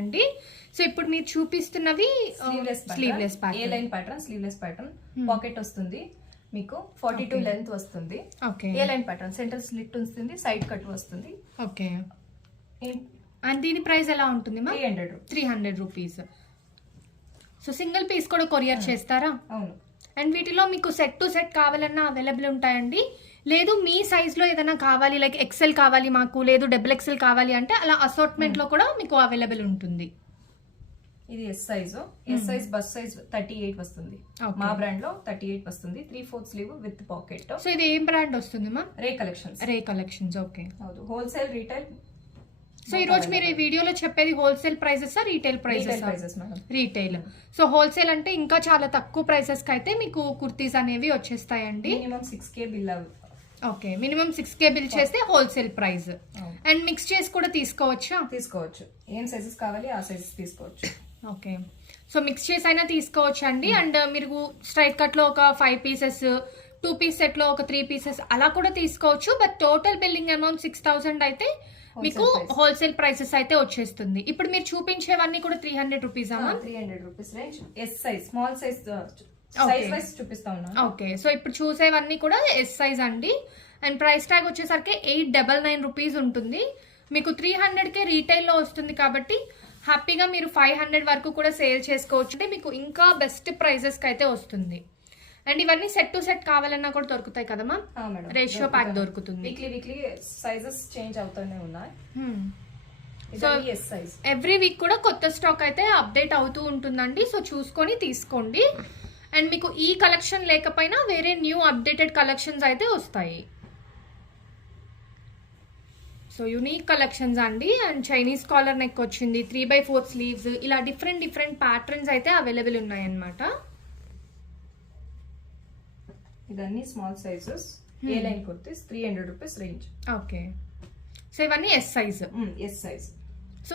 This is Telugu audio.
అండి. సో ఇప్పుడు మీరు చూపిస్తున్నవి sleeveless A line pattern, sleeveless pattern, pocket వస్తుంది మీకు 42 లెంత్ వస్తుంది. A line pattern, centre slit వస్తుంది, సైడ్ కట్ వస్తుంది. ఓకే, అండ్ దీని ప్రైస్ ఎలా ఉంటుంది? 300 రూపీస్. సో సింగిల్ పీస్ కూడా కొరియర్ చేస్తారా? అవును. అండ్ వీటిలో మీకు సెట్ టు సెట్ కావాలన్నా అవైలబుల్ ఉంటాయండి. లేదు మీ సైజ్ లో ఏదైనా కావాలి, లైక్ ఎక్సెల్ కావాలి మాకు, లేదు డబుల్ ఎక్సెల్ కావాలి అంటే అలా అసార్ట్మెంట్ లో కూడా మీకు అవైలబుల్ ఉంటుంది. ఇది yes size. S size bus size 38 వస్తుంది. మా బ్రాండ్ లో 38 వస్తుంది. 3/4 స్లీవ్ విత్ పాకెట్. సో ఇది ఏం బ్రాండ్ వస్తుంది మా? Ray collections. Okay, wholesale, retail. So ఈ రోజు మీరు ఈ వీడియోలో చెప్పేది wholesale prices, retail prices? Retail. So wholesale అంటే ఇంకా చాలా తక్కువ ప్రైసెస్ కి అయితే మీకు కుర్తీస్ అనేవి వచ్చేస్తాయండి. Minimum 6K bill. Okay, minimum 6K bill చేస్తే హోల్సేల్ ప్రైస్. అండ్ మిక్స్ చేసి కూడా తీసుకోవచ్చు. ఏం సైజెస్ కావాలి ఆ సైజెస్ తీసుకోవచ్చు. ఓకే, సో మిక్స్ చేసి అయినా తీసుకోవచ్చు అండి. అండ్ మీరు స్ట్రైట్ కట్ లో ఒక 5 పీసెస్, 2 పీస్ సెట్ లో ఒక 3 పీసెస్ అలా కూడా తీసుకోవచ్చు. బట్ టోటల్ బిల్లింగ్ అమౌంట్ 6000 అయితే మీకు హోల్సేల్ ప్రైసెస్ అయితే వచ్చేస్తుంది. ఇప్పుడు మీరు చూపించేవన్నీ కూడా 300 rupees. 300 rupees range. S size, small size wise చూపిస్తా ఉన్నాను. ఓకే, సో ఇప్పుడు చూసేవన్నీ కూడా ఎస్ సైజ్ అండి. అండ్ ప్రైస్ ట్యాగ్ వచ్చేసరికి 899 రూపీస్ ఉంటుంది. మీకు 300కే రీటైల్లో వస్తుంది కాబట్టి హ్యాపీగా మీరు 500 వరకు కూడా సేల్ చేసుకోవచ్చు. అంటే మీకు ఇంకా బెస్ట్ ప్రైజెస్కి అయితే వస్తుంది. అండ్ ఇవన్నీ సెట్ టు సెట్ కావాలన్నా కూడా దొరుకుతాయి కదా మ్యామ్? రేషియో ప్యాక్ దొరుకుతుంది. వీక్లీ సైజెస్ చేంజ్ అవుతూనే ఉన్నాయి. సో ఎవ్రీ వీక్ కూడా కొత్త స్టాక్ అయితే అప్డేట్ అవుతూ ఉంటుందండి. సో చూసుకొని తీసుకోండి. అండ్ మీకు ఈ కలెక్షన్ లేకపోయినా వేరే న్యూ అప్డేటెడ్ కలెక్షన్స్ అయితే వస్తాయి. సో యూనిక్ కలెక్షన్స్ అండి. అండ్ చైనీస్ కాలర్ నెక్ వచ్చింది, 3/4 స్లీవ్స్, ఇలా డిఫరెంట్ ప్యాటర్న్స్ అయితే అవైలబుల్ ఉన్నాయి అన్నమాట. ఇదన్నీ small sizes. A line kurtis 300 rupees range. Okay, so ఇవన్నీ ఎస్ సైజ్. S size.